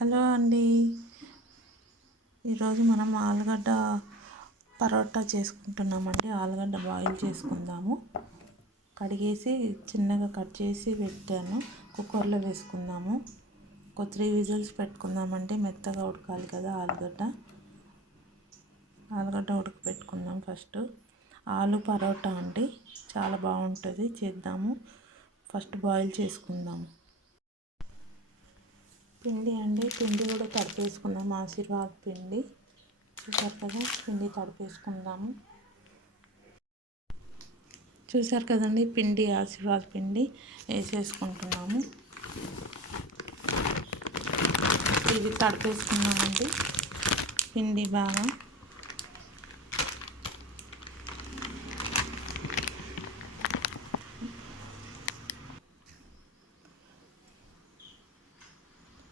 Hello అండి. ఈరోజు మనం ఆలుగడ్డ పరోటా చేసుకుంటున్నామండి. ఆలుగడ్డ బాయిల్ చేసుకుందాము. కడిగేసి చిన్నగా కట్ చేసి పెట్టాను. కుక్కర్లో వేసుకుందాము. ఒక 3 విజిల్స్ పెట్టుకుందామండి. మెత్తగా ఉడకాలి కదా ఆలుగడ్డ ఉడకపెట్టుకుందాం. ఫస్ట్ ఆలు పరోటా అండి, చాలా బాగుంటుంది, చేద్దాము. ఫస్ట్ బాయిల్ చేసుకుందాము. పిండి అండి, పిండి కూడా తడిపేసుకుందాము. ఆశీర్వాద్ పిండి చూసారు కదా, పిండి తడిపేసుకుందాము. చూసారు కదండి, పిండి ఆశీర్వాద్ పిండి వేసేసుకుంటున్నాము. ఇది తడిపేసుకున్నామండి పిండి బాగా.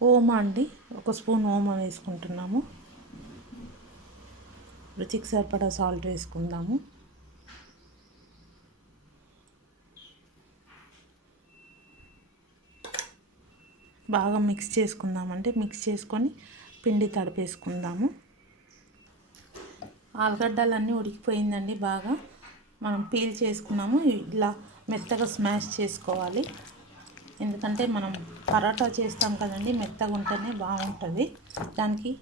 ఓమా అండి, 1 స్పూన్ ఓమా వేసుకుంటున్నాము. రుచికి సరిపడా సాల్ట్ వేసుకుందాము. బాగా మిక్స్ చేసుకుందామండి. మిక్స్ చేసుకొని పిండి తడిపేసుకుందాము. ఆలుగడ్డలన్నీ ఉడికిపోయిందండి. బాగా మనం పీల్ చేసుకున్నాము. ఇలా మెత్తగా స్మాష్ చేసుకోవాలి. ఎందుకంటే మనం పరోటా చేస్తాం కదండి, మెత్తగా ఉంటేనే బాగుంటుంది. దానికి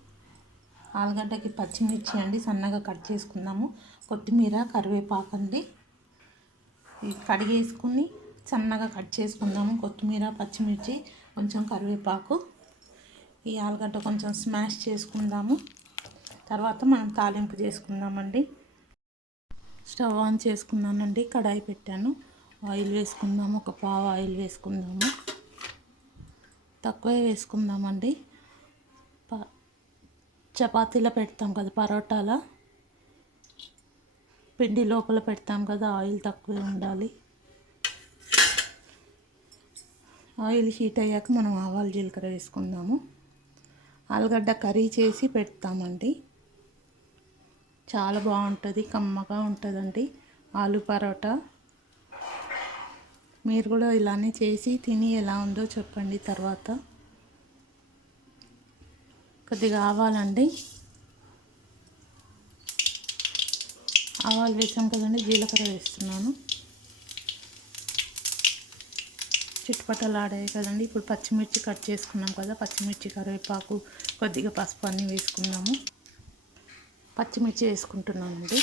ఆలుగడ్డకి పచ్చిమిర్చి అండి సన్నగా కట్ చేసుకుందాము. కొత్తిమీర, కరివేపాకు అండి కడిగేసుకుని సన్నగా కట్ చేసుకుందాము. కొత్తిమీర, పచ్చిమిర్చి, కొంచెం కరివేపాకు. ఈ ఆలుగడ్డ కొంచెం స్మాష్ చేసుకుందాము. తర్వాత మనం తాలింపు చేసుకుందామండి. స్టవ్ ఆన్ చేసుకున్నానండి. కడాయి పెట్టాను. ఆయిల్ వేసుకుందాము. ఒక పావు ఆయిల్ వేసుకుందాము. తక్కువే వేసుకుందామండి. చపాతీలో పెడతాం కదా, పరోటాల పిండి లోపల పెడతాం కదా, ఆయిల్ తక్కువే ఉండాలి. ఆయిల్ హీట్ అయ్యాక మనం ఆవాలు, జీలకర్ర వేసుకుందాము. ఆలుగడ్డ కర్రీ చేసి పెడతామండి. చాలా బాగుంటుంది, కమ్మగా ఉంటుందండి ఆలు పరోటా. మీరు కూడా ఇలానే చేసి తిని ఎలా ఉందో చెప్పండి. తర్వాత కొద్దిగా ఆవాలండి, ఆవాలు వేసాం కదండి, జీలకర్ర వేస్తున్నాను. చిట్టుపట్టలు ఆడాయి కదండి. ఇప్పుడు పచ్చిమిర్చి కట్ చేసుకున్నాం కదా, పచ్చిమిర్చి, కరివేపాకు, కొద్దిగా పసుపు అన్నీ వేసుకుందాము. పచ్చిమిర్చి వేసుకుంటున్నామండి.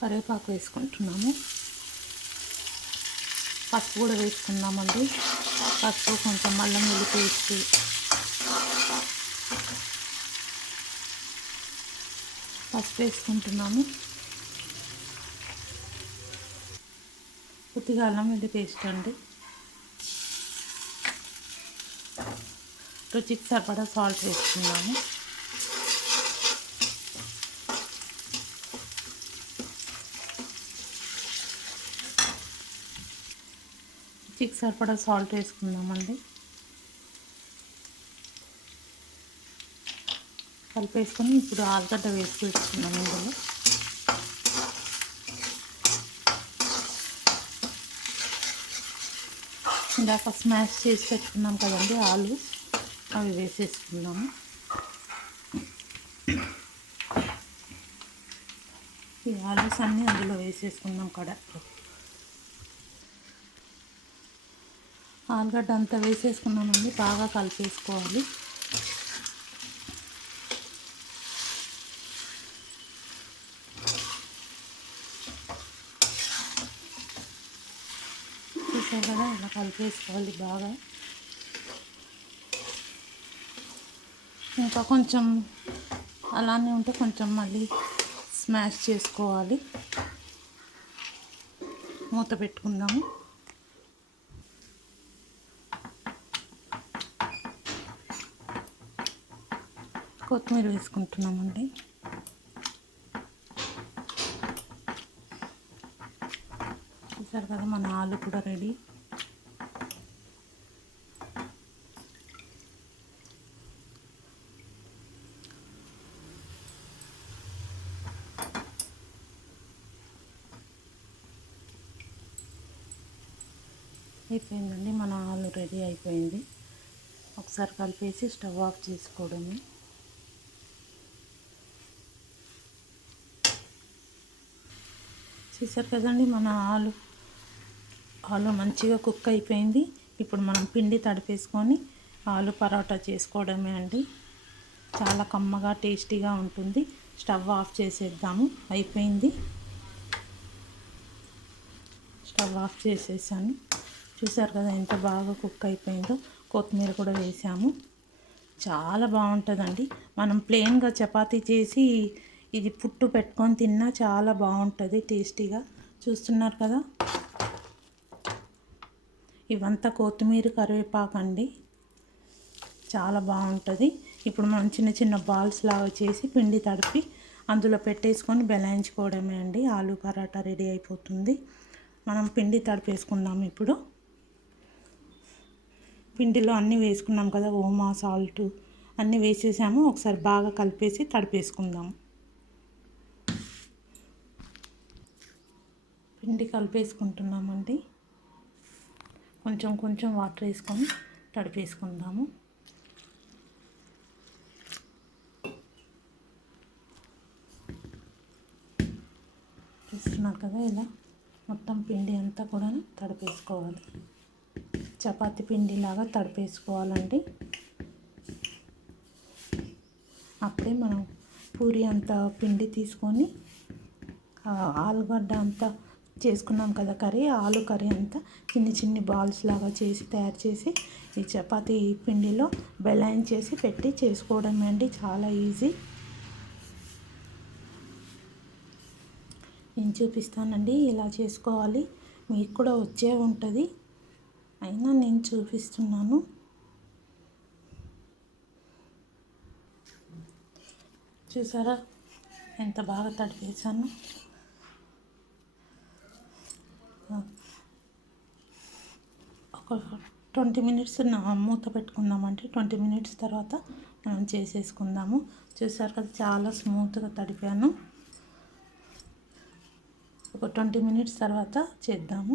కరివేపాకు వేసుకుంటున్నాము. పసుపు కూడా వేసుకుందామండి. పసుపు, కొంచెం అల్లం వెల్లుల్లి పేస్ట్, పసుపు వేసుకుంటున్నాము. కొద్దిగా అల్లం వెల్లుల్లి పేస్ట్ అండి. రుచికి సరిపడా సాల్ట్ వేసుకుందాము. రుచికి సరిపడా సాల్ట్ వేసుకుందామండి. కలిపేసుకొని ఇప్పుడు ఆలుగడ్డ వేసుకుంటున్నాం. ఇందులో ఇందాక స్మాష్ చేసి పెట్టుకున్నాం కదండి ఆలు, అవి వేసేసుకున్నాము. ఈ ఆలూస్ అన్నీ అందులో వేసేసుకుందాం. ఆలుగడ్డ అంతా వేసేసుకున్నామండి. బాగా కలిపేసుకోవాలి. చూసారు కదా, ఇలా కలిపేసుకోవాలి బాగా. ఇంకా కొంచెం అలానే ఉంటే కొంచెం మళ్ళీ స్మాష్ చేసుకోవాలి. మూత పెట్టుకుందాము. కొత్తిమీర వేసుకుంటున్నామండి. చూసారు కదా, మన ఆలు కూడా రెడీ. అయిపోయిందండి, మన ఆలు రెడీ అయిపోయింది. ఒకసారి కలిపేసి స్టవ్ ఆఫ్ చేసుకోవడమే. చూసారు కదండి, మన ఆలు మంచిగా కుక్ అయిపోయింది. ఇప్పుడు మనం పిండి తడిపేసుకొని ఆలు పరోటా చేసుకోవడమే అండి. చాలా కమ్మగా టేస్టీగా ఉంటుంది. స్టవ్ ఆఫ్ చేసేద్దాము. అయిపోయింది, స్టవ్ ఆఫ్ చేసేసాను. చూసారు కదా ఎంత బాగా కుక్ అయిపోయిందో. కొత్తిమీర కూడా వేసాము. చాలా బాగుంటుందండి. మనం ప్లెయిన్గా చపాతీ చేసి ఇది పుట్టు పెట్టుకొని తిన్నా చాలా బాగుంటుంది టేస్టీగా. చూస్తున్నారు కదా, ఇవంతా కొత్తిమీర కరివేపాకు అండి. చాలా బాగుంటుంది. ఇప్పుడు మనం చిన్న చిన్న బాల్స్ లాగా చేసి పిండి తడిపి అందులో పెట్టేసుకొని బెలాయించుకోవడమే అండి. ఆలు పరాటా రెడీ అయిపోతుంది. మనం పిండి తడిపేసుకుందాం. ఇప్పుడు పిండిలో అన్నీ వేసుకున్నాం కదా, ఓమా, సాల్ట్ అన్నీ వేసేసాము. ఒకసారి బాగా కలిపేసి తడిపేసుకుందాం. పిండి కలిపేసుకుంటున్నామండి. కొంచెం కొంచెం వాటర్ వేసుకొని తడిపేసుకుందాము. చూస్తున్నారు కదా, ఇలా మొత్తం పిండి అంతా కూడా తడిపేసుకోవాలి. చపాతీ పిండిలాగా తడిపేసుకోవాలండి. అప్పుడే మనం పూరి అంత పిండి తీసుకొని ఆలుగడ్డ అంతా చేసుకున్నాం కదా కర్రీ, ఆలు కర్రీ అంతా చిన్ని చిన్ని బాల్స్ లాగా చేసి తయారు చేసి ఈ చపాతీ పిండిలో బెలాయించేసి పెట్టి చేసుకోవడమే అండి. చాలా ఈజీ. నేను చూపిస్తానండి ఇలా చేసుకోవాలి. మీకు కూడా వచ్చే ఉంటుంది, అయినా నేను చూపిస్తున్నాను. చూసారా ఎంత బాగా తడిపేసాను. ఒక 20 మినిట్స్ మూత పెట్టుకుందామంటే 20 మినిట్స్ తర్వాత మనం చేసేసుకుందాము. చూసారు కదా, చాలా స్మూత్గా తడిపాను. ఒక 20 మినిట్స్ తర్వాత చేద్దాము.